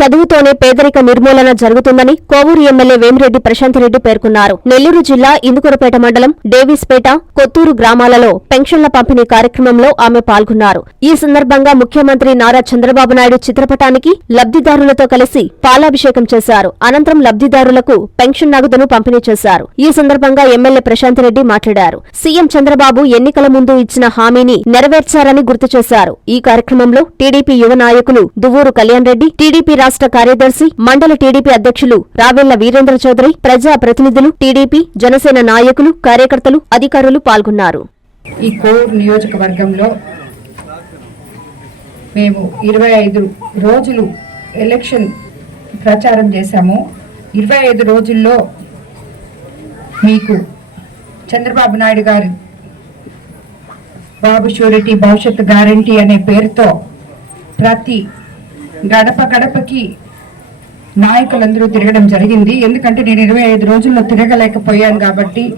చదువుతోనే పేదరిక నిర్మూలన జరుగుతుందని కోవూరు ఎమ్మెల్యే వేమిరెడ్డి ప్రశాంత్ రెడ్డి పేర్కొన్నారు. నెల్లూరు జిల్లా ఇందుకూరుపేట మండలం డేవిస్పేట కొత్తూరు గ్రామాలలో పెన్షన్ల పంపిణీ కార్యక్రమంలో ఆమె పాల్గొన్నారు. ఈ సందర్భంగా ముఖ్యమంత్రి నారా చంద్రబాబు నాయుడు చిత్రపటానికి లబ్ధిదారులతో కలిసి పాలాభిషేకం చేశారు. అనంతరం లబ్ధిదారులకు పెన్షన్ నగదును పంపిణీ చేశారు. ఈ సందర్భంగా ఎమ్మెల్యే ప్రశాంత్ రెడ్డి మాట్లాడారు. సీఎం చంద్రబాబు ఎన్నికల ముందు ఇచ్చిన హామీని నెరవేర్చారని గుర్తు చేశారు. ఈ కార్యక్రమంలో టీడీపీ యువ నాయకులు దువ్వూరు కళ్యాణ్ రెడ్డి టీడీపీ రాష్ట్ర కార్యదర్శి మండల టీడీపీ అధ్యక్షులు రావెళ్ళ వీరేంద్ర చౌదరి ప్రజా ప్రతినిధులు టీడీపీ జనసేన నాయకులు కార్యకర్తలు అధికారులు పాల్గొన్నారు. ఈ కోర్ నియోజకవర్గంలో మేము ఇరవై ఐదు రోజులు ఎలక్షన్ ప్రచారం చేశాము. ఇరవై ఐదు రోజుల్లో మీకు చంద్రబాబు నాయుడు గారు బాబు షూరిటీ భవిష్యత్ గ్యారంటీ అనే పేరుతో ప్రతి గడప గడపకి నాయకులందరూ తిరగడం జరిగింది. ఎందుకంటే నేను ఇరవై ఐదు రోజుల్లో తిరగలేకపోయాను కాబట్టి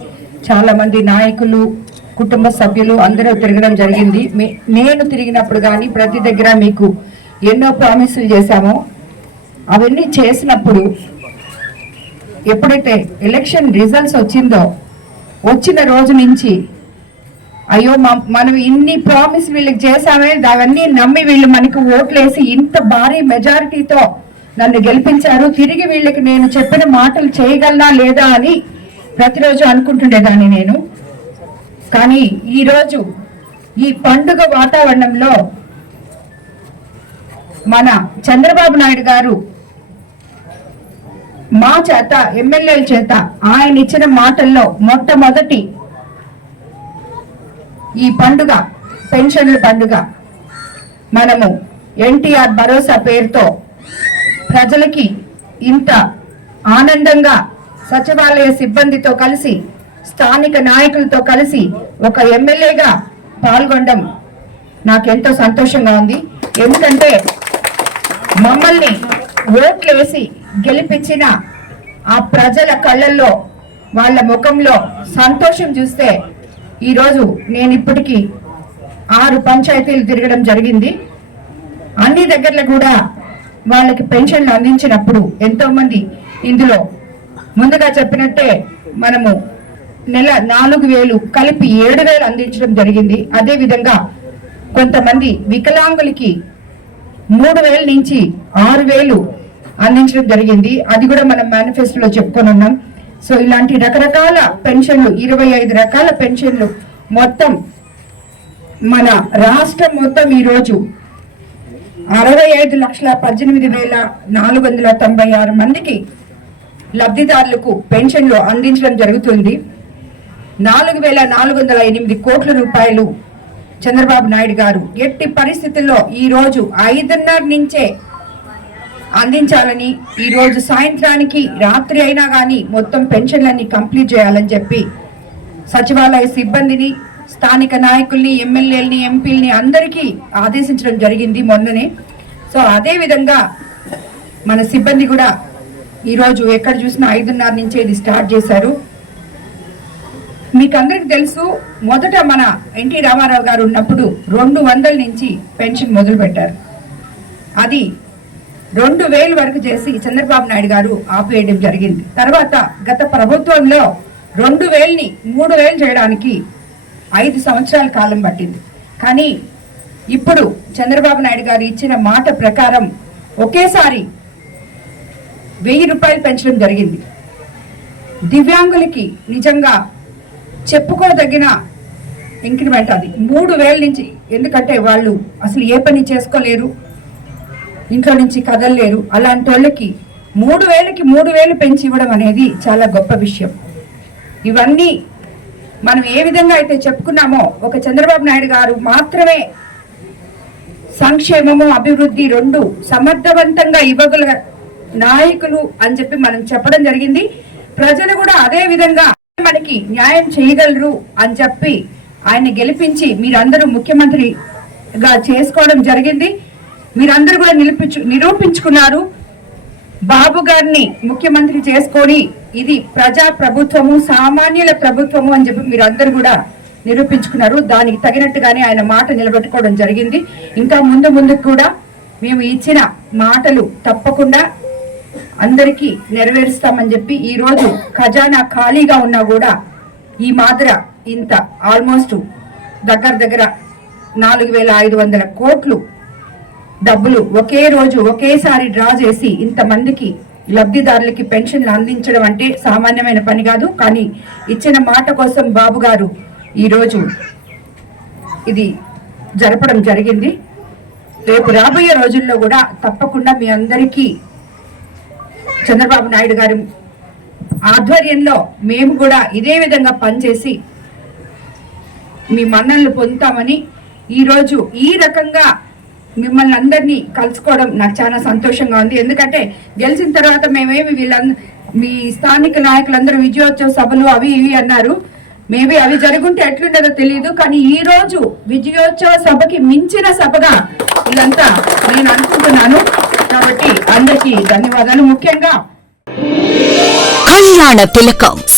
చాలా మంది నాయకులు కుటుంబ సభ్యులు అందరూ తిరగడం జరిగింది. మే- నేను తిరిగినప్పుడు కానీ ప్రతి దగ్గర మీకు ఎన్నో ప్రామిసులు చేశామో. అవన్నీ చేసినప్పుడు ఎప్పుడైతే ఎలక్షన్ రిజల్ట్స్ వచ్చిందో వచ్చిన రోజు నుంచి అయ్యో మ- మనం ఇన్ని ప్రామిస్ వీళ్ళకి చేశామే అవన్నీ నమ్మి వీళ్ళు మనకి ఓట్లేసి ఇంత భారీ మెజారిటీతో నన్ను గెలిపించారు. తిరిగి వీళ్ళకి నేను చెప్పిన మాటలు చేయగలనా లేదా అని ప్రతిరోజు అనుకుంటుండేదాన్ని నేను. కానీ ఈరోజు ఈ పండుగ వాతావరణంలో మన చంద్రబాబు నాయుడు గారు మా చేత ఎమ్మెల్యేల చేత ఆయన ఇచ్చిన మాటల్లో మొట్టమొదటి ఈ పండుగ పెన్షన్ల పండుగ మనము ఎన్టీఆర్ భరోసా పేరుతో ప్రజలకి ఇంత ఆనందంగా సచివాలయ సిబ్బందితో కలిసి స్థానిక నాయకులతో కలిసి ఒక ఎమ్మెల్యేగా పాల్గొనడం నాకెంతో సంతోషంగా ఉంది. ఎందుకంటే మమ్మల్ని ఓట్లు వేసి గెలిపించిన ఆ ప్రజల కళ్ళల్లో వాళ్ళ ముఖంలో సంతోషం చూస్తే ఈరోజు నేను ఇప్పటికీ ఆరు పంచాయతీలు తిరగడం జరిగింది. అన్ని దగ్గరలో కూడా వాళ్ళకి పెన్షన్లు అందించినప్పుడు ఎంతోమంది ఇందులో ముందుగా చెప్పినట్టే మనము నెల నాలుగు వేలు కలిపి ఏడు వేలు అందించడం జరిగింది. అదే విధంగా కొంతమంది వికలాంగులకి మూడు వేల నుంచి ఆరు వేలు అందించడం జరిగింది. అది కూడా మనం మేనిఫెస్టోలో చెప్పుకొని ఉన్నాం. సో ఇలాంటి రకరకాల పెన్షన్లు ఇరవై ఐదు రకాల పెన్షన్లు మొత్తం మన రాష్ట్రం మొత్తం ఈరోజు అరవై ఐదు లక్షల పద్దెనిమిది వేల నాలుగు వందల తొంభై ఆరు మందికి లబ్ధిదారులకు పెన్షన్లు అందించడం జరుగుతుంది. నాలుగు వేల నాలుగు వందల ఎనిమిది కోట్ల రూపాయలు చంద్రబాబు నాయుడు గారు ఎట్టి పరిస్థితుల్లో ఈరోజు ఐదున్నర నుంచే అందించాలని ఈ రోజు సాయంత్రానికి రాత్రి అయినా కానీ మొత్తం పెన్షన్లన్నీ కంప్లీట్ చేయాలని చెప్పి సచివాలయ సిబ్బందిని స్థానిక నాయకుల్ని ఎమ్మెల్యేలని ఎంపీలని అందరికీ ఆదేశించడం జరిగింది మొన్ననే. సో అదే విధంగా మన సిబ్బంది కూడా ఈరోజు ఎక్కడ చూసినా ఐదున్నర నుంచే ఇది స్టార్ట్ చేశారు. మీకు అందరికి తెలుసు మొదట మన ఎన్టీ రామారావు గారు ఉన్నప్పుడు రెండు వందల నుంచి పెన్షన్ మొదలు పెట్టారు అది రెండు వేలు వరకు చేసి చంద్రబాబు నాయుడు గారు ఆపేయడం జరిగింది. తర్వాత గత ప్రభుత్వంలో రెండు వేలని మూడు వేలు చేయడానికి ఐదు సంవత్సరాల కాలం పట్టింది. కానీ ఇప్పుడు చంద్రబాబు నాయుడు గారు ఇచ్చిన మాట ప్రకారం ఒకేసారి వెయ్యి రూపాయలు పెంచడం జరిగింది. దివ్యాంగులకి నిజంగా చెప్పుకోదగిన ఇంక్రిమెంట్ అది. మూడు వేల నుంచి ఎందుకంటే వాళ్ళు అసలు ఏ పని చేసుకోలేరు. ఇంట్లో నుంచి కదలలేరు. అలాంటి వాళ్ళకి మూడు వేలకి మూడు వేలు పెంచి ఇవ్వడం అనేది చాలా గొప్ప విషయం. ఇవన్నీ మనం ఏ విధంగా అయితే చెప్పుకున్నామో ఒక చంద్రబాబు నాయుడు గారు మాత్రమే సంక్షేమము అభివృద్ధి రెండు సమర్థవంతంగా ఇవ్వగల నాయకులు అని చెప్పి మనం చెప్పడం జరిగింది. ప్రజలు కూడా అదే విధంగా మనకి న్యాయం చేయగలరు అని చెప్పి ఆయన గెలిపించి మీరందరూ ముఖ్యమంత్రిగా చేసుకోవడం జరిగింది. మీరందరూ కూడా నిలిపించు నిరూపించుకున్నారు. బాబు గారిని ముఖ్యమంత్రి చేసుకొని ఇది ప్రజా ప్రభుత్వము సామాన్యుల ప్రభుత్వము అని చెప్పి మీరందరూ కూడా నిరూపించుకున్నారు. దానికి తగినట్టుగానే ఆయన మాట నిలబెట్టుకోవడం జరిగింది. ఇంకా ముందు ముందుకు కూడా మేము ఇచ్చిన మాటలు తప్పకుండా అందరికీ నెరవేరుస్తామని చెప్పి ఈరోజు ఖజానా ఖాళీగా ఉన్నా కూడా ఈ మాదిర ఇంత ఆల్మోస్ట్ దగ్గర దగ్గర నాలుగు వేల ఐదు వందల కోట్లు డబ్బులు ఒకే రోజు ఒకేసారి డ్రా చేసి ఇంతమందికి లబ్ధిదారులకి పెన్షన్లు అందించడం అంటే సామాన్యమైన పని కాదు. కానీ ఇచ్చిన మాట కోసం బాబు గారు ఈరోజు ఇది జరపడం జరిగింది. రేపు రాబోయే రోజుల్లో కూడా తప్పకుండా మీ అందరికీ చంద్రబాబు నాయుడు గారి ఆధ్వర్యంలో మేము కూడా ఇదే విధంగా పనిచేసి మీ మన్ననలు పొందుతామని ఈరోజు ఈ రకంగా మిమ్మల్ని అందరినీ కలుసుకోవడం నాకు చాలా సంతోషంగా ఉంది. ఎందుకంటే గెలిచిన తర్వాత మేమేమి వీళ్ళంద మీ స్థానిక నాయకులందరూ విజయోత్సవ సభలు అవి ఇవి అన్నారు. మేబీ అవి జరుగుంటే ఎట్లుండదో తెలియదు కానీ ఈ రోజు విజయోత్సవ సభకి మించిన సభగా వీళ్ళంతా నేను అనుకుంటున్నాను. కాబట్టి అందరికీ ధన్యవాదాలు. ముఖ్యంగా కళ్యాణ తిలకం